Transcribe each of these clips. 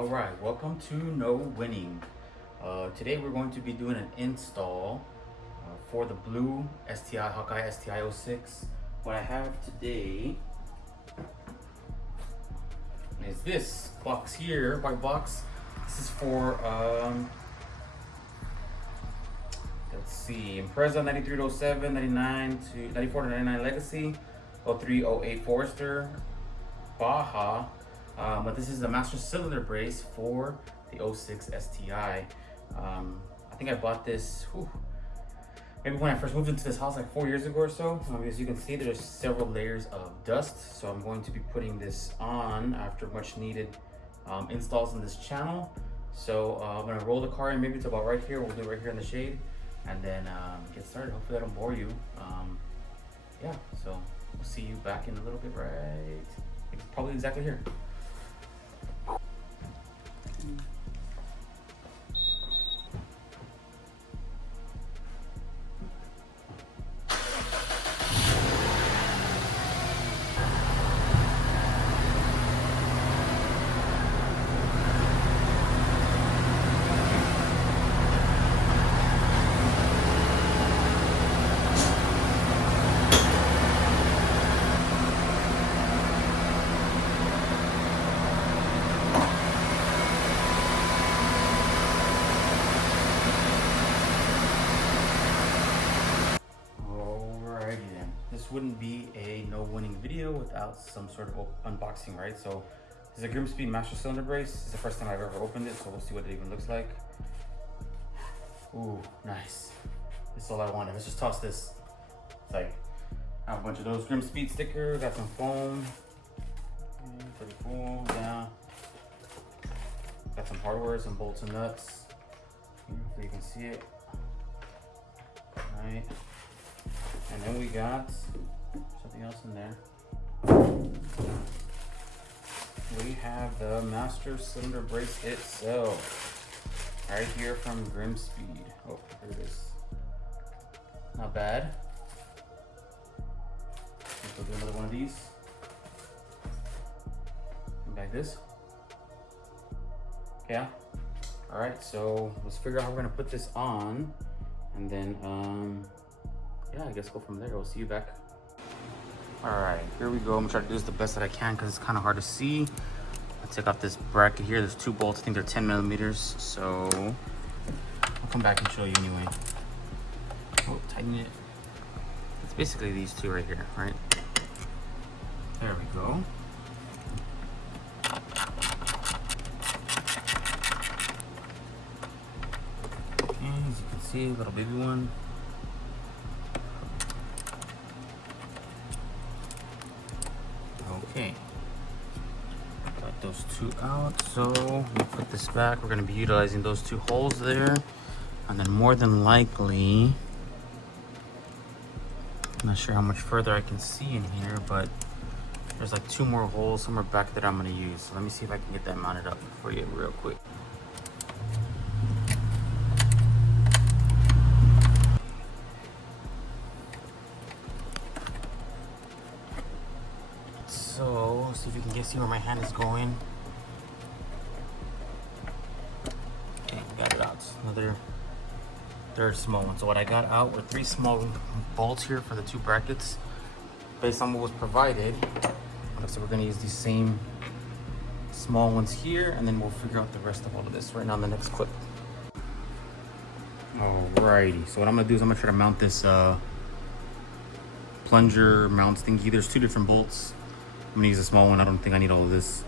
All right, welcome to No Winning. Today we're going to be doing an install for the blue STI, Hawkeye STI 06. What I have today is this box here, white box. This is for, let's see, Impreza 93 to 07, 99 to 94 to 99 Legacy, 03, 08 Forester, Baja. But this is the Master Cylinder Brace for the 06 STI. I think I bought this maybe when I first moved into this house like 4 years ago or so. As you can see, there's several layers of dust. So I'm going to be putting this on after much needed installs in this channel. So I'm gonna roll the car in maybe to about right here. We'll do it right here in the shade and then get started. Hopefully I don't bore you. Yeah, so we'll see you back in a little bit, right? It's probably exactly here. Wouldn't be a no winning video without some sort of unboxing, right? So this is a Grimmspeed Master Cylinder Brace. This is the first time I've ever opened it, so we'll see what it even looks like. Ooh, nice. This is all I wanted. Let's just toss this. It's like, I have a bunch of those Grimmspeed stickers, got some foam. Pretty cool, yeah. Got some hardware, some bolts and nuts. Hopefully you can see it. All right. And then we got something else in there. We have the Master Cylinder Brace itself. Right here from Grimmspeed. Oh, here it is. Not bad. We'll do another one of these. Like this. Yeah. Alright, so let's figure out how we're gonna put this on. And then yeah, I guess go from there. We'll see you back. All right, here we go. I'm gonna try to do this the best that I can because it's kind of hard to see. I'll take off this bracket here. There's two bolts. I think they're 10 millimeters. So I'll come back and show you anyway. Oh, tighten it. It's basically these two right here, right? There we go. And as you can see, little baby one. Okay, got those two out, so we put this back. We're going to be utilizing those two holes there, and then more than likely, I'm not sure how much further I can see in here, but there's like two more holes somewhere back that I'm going to use. So let me see if I can get that mounted up for you real quick. So, see if you can see where my hand is going. Okay, got it out. Another third small one. So what I got out were 3 small bolts here for the 2 brackets. Based on what was provided, looks like we're gonna use these same small ones here, and then we'll figure out the rest of all of this right now in the next clip. Alrighty, so what I'm gonna do is I'm gonna try to mount this plunger mount thingy. There's 2 different bolts. I'm gonna use a small one. I don't think I need all of this.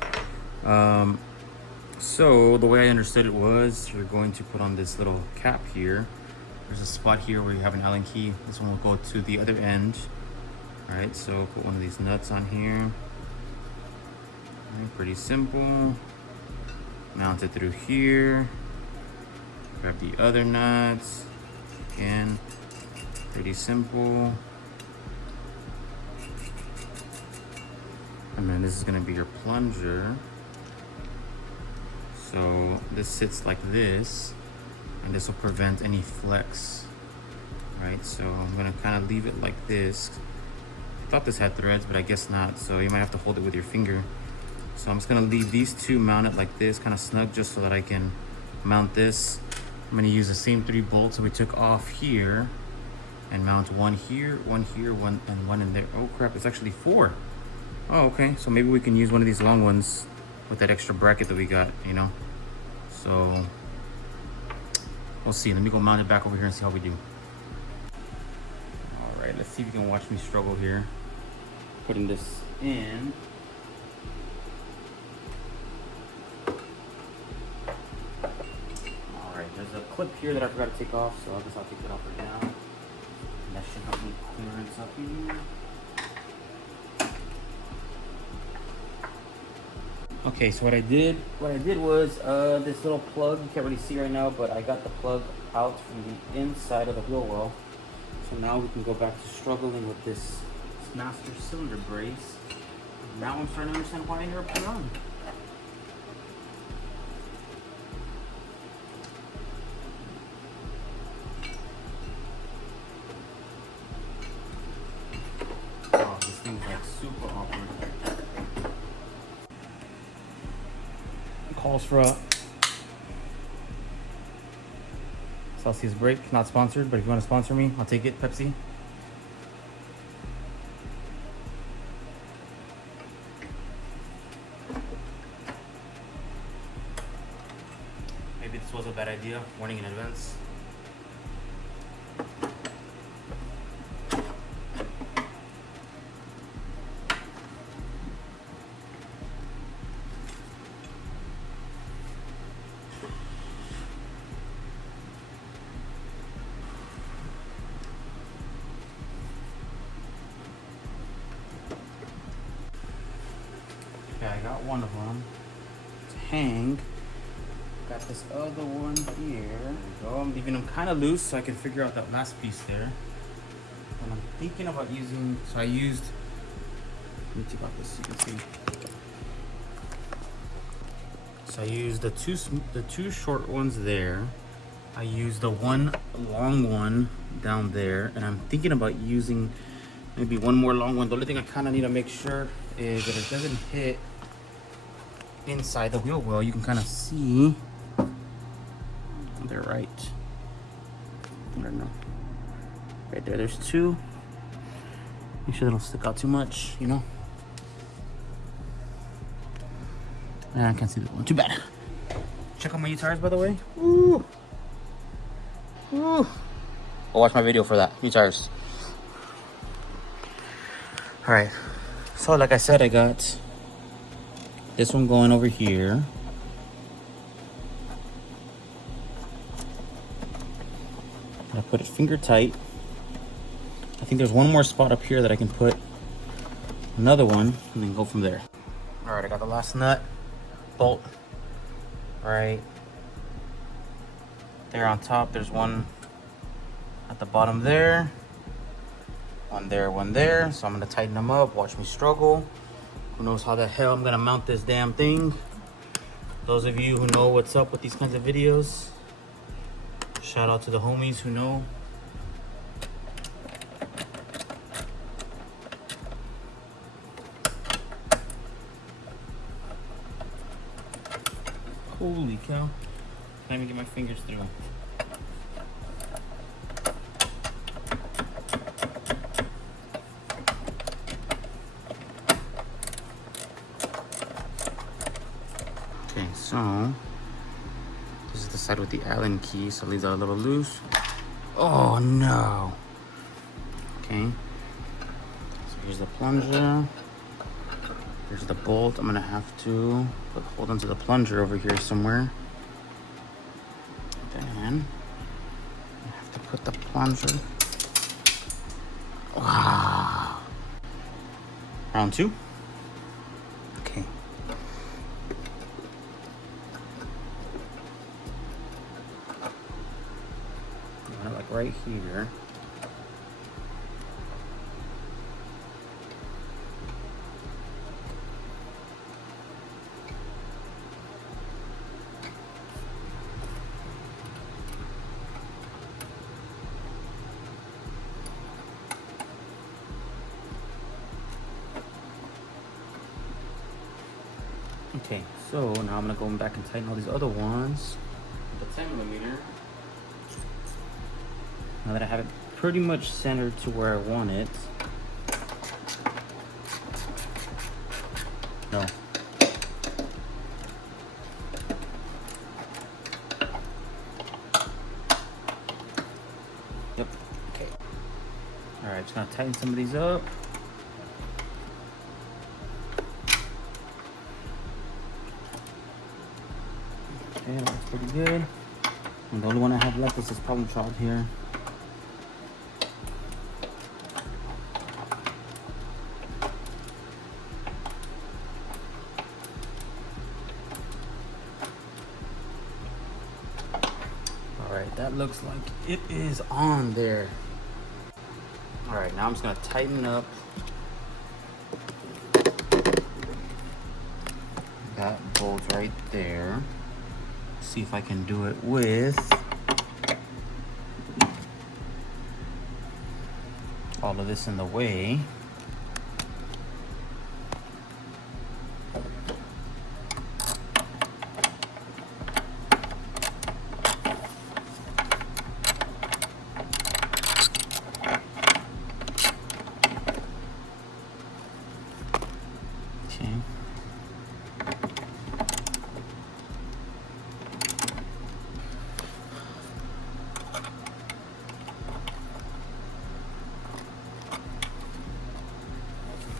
So the way I understood it was you're going to put on this little cap here. There's a spot here where you have an Allen key. This one will go to the other end. All right, so put one of these nuts on here. All right, pretty simple. Mount it through here. Grab the other nuts. Again, pretty simple. And then this is going to be your plunger. So this sits like this, and this will prevent any flex. Right, so I'm going to kind of leave it like this. I thought this had threads, but I guess not. So you might have to hold it with your finger. So I'm just gonna leave these two mounted like this, kind of snug, just so that I can mount this. I'm gonna use the same 3 bolts that we took off here and mount one here, one and one in there. Oh crap, it's actually 4. Oh, okay, so maybe we can use one of these long ones with that extra bracket that we got, you know? So, we'll see. Let me go mount it back over here and see how we do. All right, let's see if you can watch me struggle here. Putting this in. All right, there's a clip here that I forgot to take off, so I guess I'll take it off right now. And that should help me clearance up here. Okay, so what I did was this little plug, you can't really see right now, but I got the plug out from the inside of the wheel well. So now we can go back to struggling with this Master Cylinder Brace. Now I'm starting to understand why I never put it on. Oh, this thing's like super awkward. Calls for a Celsius brake, not sponsored, but if you want to sponsor me, I'll take it. Pepsi. Maybe this was a bad idea, warning in advance. Okay, I got one of them to hang. Got this other one here. There we go. I'm leaving them kind of loose so I can figure out that last piece there. And I'm thinking about using, so I used, let me take out this so you can see. So I used the two short ones there. I used the one long one down there, and I'm thinking about using maybe one more long one. The only thing I kind of need to make sure is that it doesn't hit inside the wheel well. You can kind of see they're right. I don't know. Right there, there's 2. Make sure they don't stick out too much, you know. And I can't see that one. Too bad. Check out my new tires, by the way. Ooh. Ooh. I'll watch my video for that. New tires. All right. So like I said, I got this one going over here. I put it finger tight. I think there's one more spot up here that I can put another one and then go from there. All right, I got the last nut, bolt, right there on top. There's one at the bottom there. One there. So I'm gonna tighten them up. Watch me struggle. Who knows how the hell I'm gonna mount this damn thing. Those of you who know what's up with these kinds of videos, shout out to the homies who know. Holy cow. Can't even get my fingers through. Okay, so this is the side with the Allen key, so it leaves that a little loose. Oh no. Okay. So here's the plunger. Here's the bolt. I'm gonna have to hold onto the plunger over here somewhere. Then I have to put the plunger. Wow. Round 2. Okay. Kind of like right here. Okay, so now I'm gonna go back and tighten all these other ones. The 10mm. Now that I have it pretty much centered to where I want it. No. Yep. Okay. All right, just gonna tighten some of these up. Okay, that looks pretty good. And the only one I have left is this problem child here. All right, that looks like it is on there. All right, now I'm just gonna tighten up that bolt right there. See if I can do it with all of this in the way.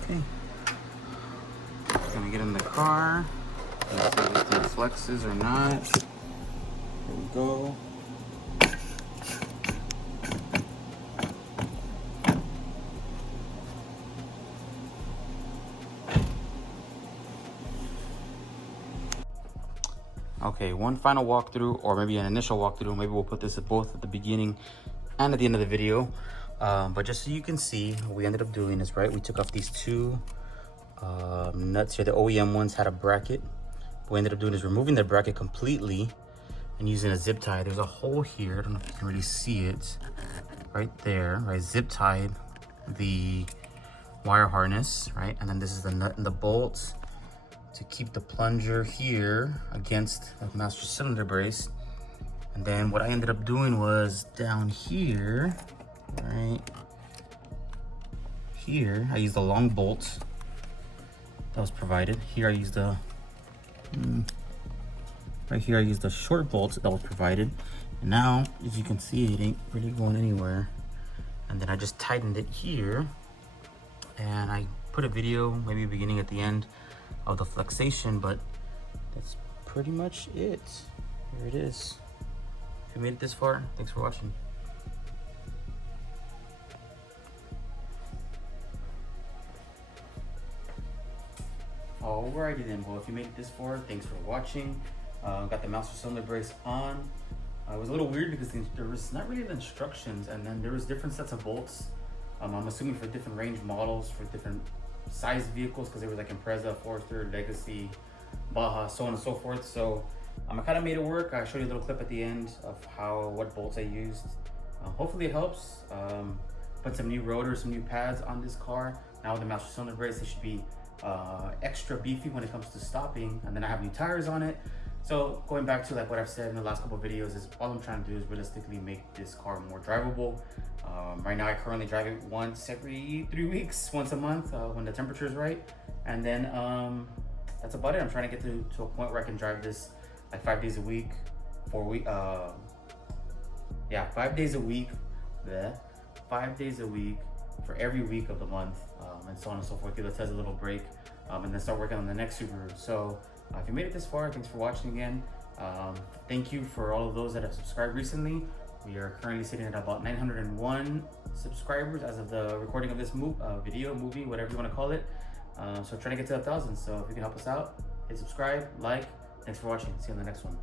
Okay. Gonna get in the car. Let's see if everything flexes or not. Here we go. Okay, one final walkthrough, or maybe an initial walkthrough. Maybe we'll put this at both at the beginning and at the end of the video. But just so you can see, what we ended up doing is, right, we took off these two nuts here. The OEM ones had a bracket. What we ended up doing is removing the bracket completely and using a zip tie. There's a hole here. I don't know if you can really see it right there, right? Zip tied the wire harness, right? And then this is the nut and the bolts to keep the plunger here against the master cylinder brace. And then what I ended up doing was down here, right here, I used the long bolt that was provided. Here I used the right here I used the short bolt that was provided. And now, as you can see, it ain't really going anywhere. And then I just tightened it here, and I put a video, maybe beginning at the end, of the flexation, but that's pretty much it. Here it is. If you made it this far, thanks for watching. Alrighty then, well, if you made it this far, thanks for watching. Got the master cylinder brace on. It was a little weird because there was not really the instructions, and then there was different sets of bolts. I'm assuming for different range models, for different size vehicles, because they were like Impreza, Forester, Legacy, Baja, so on and so forth. So I kind of made it work. I showed you a little clip at the end of what bolts I used. Hopefully it helps. Put some new rotors, some new pads on this car. Now with the master cylinder brace, they should be extra beefy when it comes to stopping. And then I have new tires on it. So going back to like what I've said in the last couple of videos, is all I'm trying to do is realistically make this car more drivable. Right now I currently drive it once every 3 weeks, once a month, when the temperature is right. And then that's about it. I'm trying to get to a point where I can drive this like 5 days a week, 5 days a week, 5 days a week for every week of the month, and so on and so forth. Give the Tesla a little break, and then start working on the next Subaru. So if you made it this far, thanks for watching again. Thank you for all of those that have subscribed recently. We are currently sitting at about 901 subscribers as of the recording of this video, movie, whatever you want to call it. So trying to get to 1,000. So if you can help us out, hit subscribe, like. Thanks for watching. See you on the next one.